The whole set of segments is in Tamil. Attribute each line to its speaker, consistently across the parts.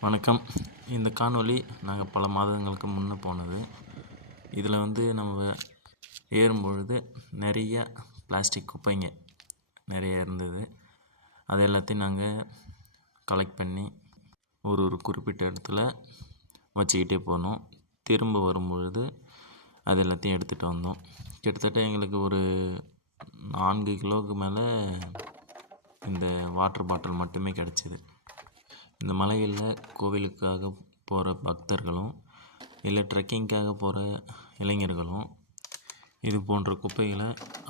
Speaker 1: வணக்கம். இந்த காணொளி நாங்கள் பல மாதங்களுக்கு முன்னே போனது. இதில் வந்து நம்ம ஏறும்பொழுது நிறைய பிளாஸ்டிக் குப்பைங்க நிறைய இருந்தது. அது எல்லாத்தையும் நாங்கள் கலெக்ட் பண்ணி ஒரு ஒரு குறிப்பிட்ட இடத்துல வச்சுக்கிட்டே போனோம். திரும்ப வரும்பொழுது அது எல்லாத்தையும் எடுத்துகிட்டு வந்தோம். கிட்டத்தட்ட எங்களுக்கு ஒரு நான்கு கிலோவுக்கு மேலே இந்த வாட்டர் பாட்டில் மட்டுமே கிடச்சிது. இந்த மலைகளில் கோவிலுக்காக போகிற பக்தர்களும் இல்லை ட்ரெக்கிங்க்காக போகிற இளைஞர்களும் இது போன்ற குப்பைகளை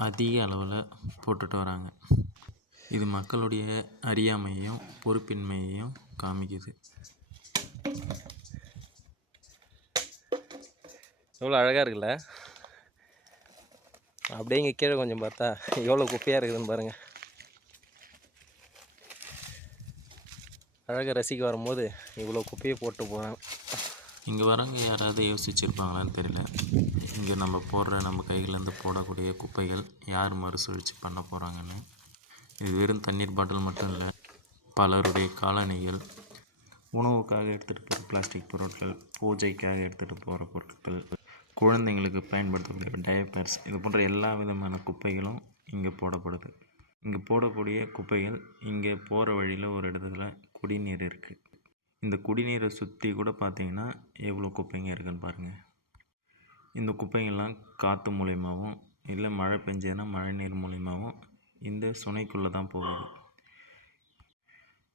Speaker 1: அதிக அளவில் போட்டுட்டு வராங்க. இது மக்களுடைய அறியாமையையும் பொறுப்பின்மையையும் காமிக்குது.
Speaker 2: எவ்வளோ அழகாக இருக்குல்ல? அப்படியே இங்கே கீழே கொஞ்சம் பார்த்தா எவ்வளோ குப்பையாக இருக்குதுன்னு பாருங்கள் அழகாக ரசிக்க வரும்போது இவ்வளோ குப்பையை போட்டு போகிறேன்
Speaker 1: இங்கே வரவங்க யாராவது யோசிச்சுருப்பாங்களான்னு தெரியல. இங்கே நம்ம போடுற நம்ம கையிலேருந்து போடக்கூடிய குப்பைகள் யார் மறுசுழற்சி பண்ண போகிறாங்கன்னு இது வெறும் தண்ணீர் பாட்டில் மட்டும் இல்லை பலருடைய காலணிகள் உணவுக்காக எடுத்துகிட்டு போகிற பிளாஸ்டிக் பொருட்கள் பூஜைக்காக எடுத்துகிட்டு போகிற பொருட்கள் குழந்தைங்களுக்கு பயன்படுத்தக்கூடிய டயப்பர்ஸ் இது போன்ற எல்லா விதமான குப்பைகளும் இங்கே போடப்படுது. இங்கே போடக்கூடிய குப்பைகள் இங்கே போகிற வழியில் ஒரு இடத்துல குடிநீர் இருக்குது இந்த குடிநீரை சுற்றி கூட பார்த்தீங்கன்னா எவ்வளோ குப்பைங்க இருக்குதுன்னு பாருங்கள் இந்த குப்பைங்கள்லாம் காற்று மூலியமாகவும் இல்லை மழை பெஞ்சதுன்னா மழை நீர் மூலியமாகவும் இந்த சுனைக்குள்ளே தான் போகுது.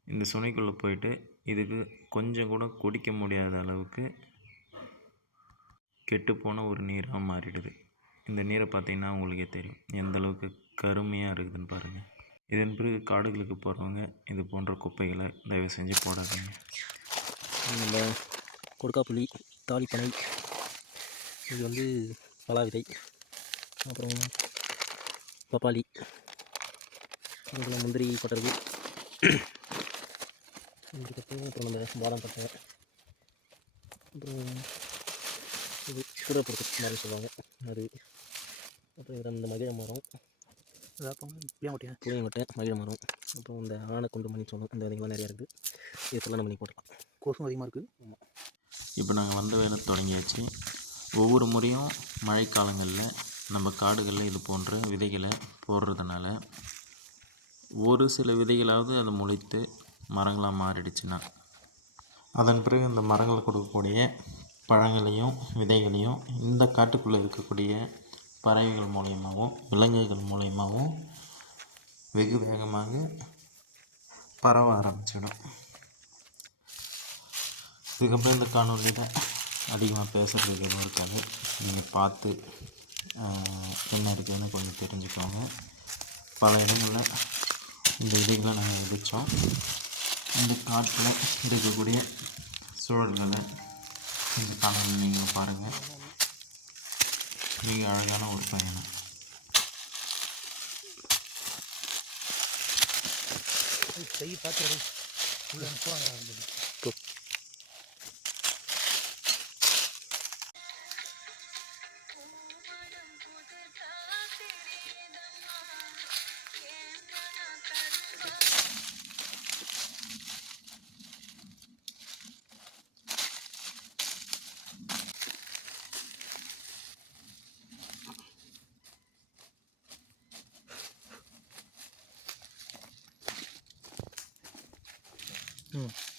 Speaker 1: இந்த சுனைக்குள்ளே போயிட்டு இதுக்கு கொஞ்சம் கூட குடிக்க முடியாத அளவுக்கு கெட்டுப்போன ஒரு நீராக மாறிடுது. இந்த நீரை பார்த்தீங்கன்னா உங்களுக்கே தெரியும். எந்த அளவுக்கு கருமையாக இருக்குதுன்னு பாருங்கள் இதன் பிறகு காடுகளுக்கு போகிறவங்க இது போன்ற குப்பைகளை தயவு செஞ்சு போடாதீங்க.
Speaker 2: நம்ம கொடுக்காப்புளி தாலிப்பனை இது வந்து பலாவிதை அப்புறம் பப்பாளி அப்புறம் முந்திரி பட்டறது அதுக்கப்புறம் அப்புறம் நம்ம பாதாம் பட்டை அப்புறம் இது சூடப்படுத்து மாதிரி சொல்லுவாங்க. அது அப்புறம் இந்த மகிழ மரம் புளியங்கொட்டை புளியங்கொட்டை மகிழ மரம் அப்புறம் இந்த ஆனைக்குண்டு மணி சொல்லணும். இந்த விதைங்கள்லாம் நிறையா இருக்குது இதெல்லாம் நம்ம பண்ணி போட்டுக்கலாம். கொசும் அதிகமாக இருக்குது ஆமாம்
Speaker 1: இப்போ நாங்கள் வந்த வேலை தொடங்கியாச்சு. ஒவ்வொரு முறையும் மழைக்காலங்களில் நம்ம காடுகளில் இது போன்ற விதைகளை போடுறதுனால ஒரு சில விதைகளாவது அது முளைத்து மரங்களாக மாறிடுச்சுன்னா அதன் பிறகு இந்த மரங்கள் கொடுக்கக்கூடிய பழங்களையும் விதைகளையும் இந்த காட்டுக்குள்ளே இருக்கக்கூடிய பறவைகள் மூலியமாகவும் விலங்குகள் மூலியமாகவும் வெகு வேகமாக பரவ ஆரம்பிச்சிடும். இதுக்கப்புறம் இந்த காணொலியில் அதிகமாக பேசுகிறதுக்கு எதுவும் இருக்காது. நீங்கள் பார்த்து என்ன இருக்குதுன்னு கொஞ்சம் தெரிஞ்சுக்கோங்க. பல இடங்களில் இந்த விதைகளை நாங்கள் விதைச்சோம் இந்த காட்டில் இருக்கக்கூடிய சூழல்களை இந்த காணொலி நீங்கள் பாருங்கள் மிக அழகான ஒரு பயணம்
Speaker 3: கை பார்த்து உள்ள போகிறாங்க Hmm.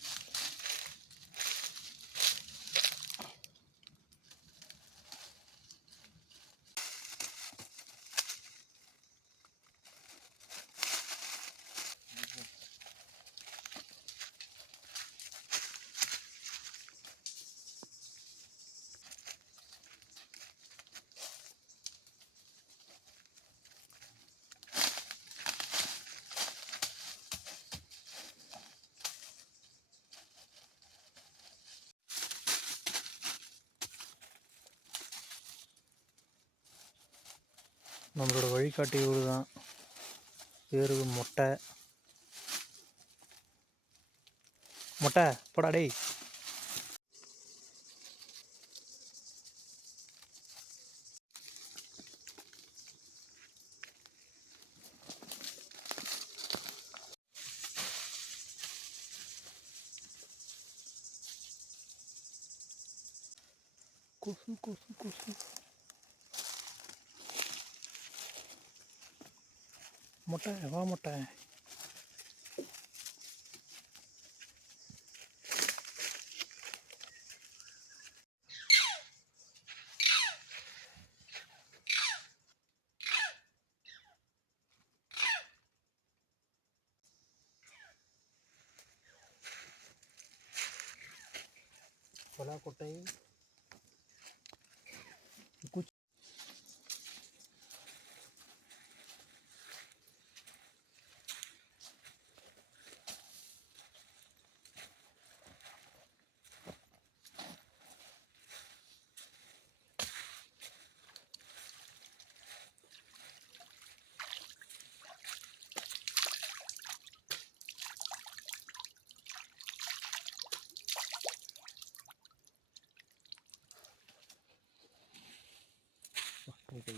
Speaker 3: நம்மளோட வழிகாட்டி இவர் தான் பேருக்கு மொட்டை. மொட்டை போடா டேய். கொசு கொசு கொசு. முட்டை வா முட்டை கொட்டை குச்சி
Speaker 2: ஓகே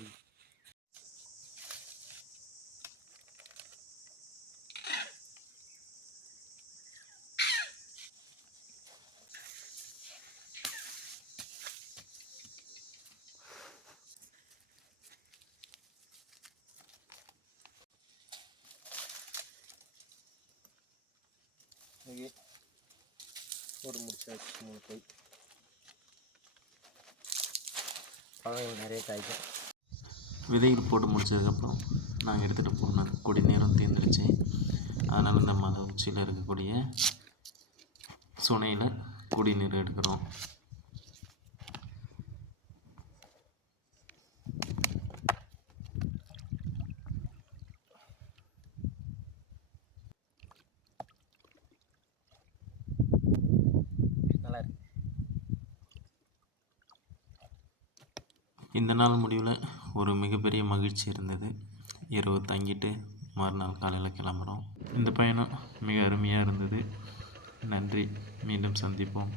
Speaker 2: ஓகே ஒரு முடிச்சாச்சு மூணு கை பழங்கள் நிறைய காய்க்கும்.
Speaker 1: விதைகள் போட்டு முடிச்சதுக்கப்புறம் நாங்கள் எடுத்துகிட்டு போன கொடி நேரம் தீர்ந்துருச்சு அதனால் இந்த மலை உச்சியில் இருக்கக்கூடிய சுனையில் குடிநீர் எடுக்கிறோம். இந்த நாள் முடிவில் ஒரு மிகப்பெரிய மகிழ்ச்சி இருந்தது. இரவு தங்கிட்டு மறுநாள் காலையில் கிளம்புறோம். இந்த பயணம் மிக அருமையாக இருந்தது. நன்றி. மீண்டும் சந்திப்போம்.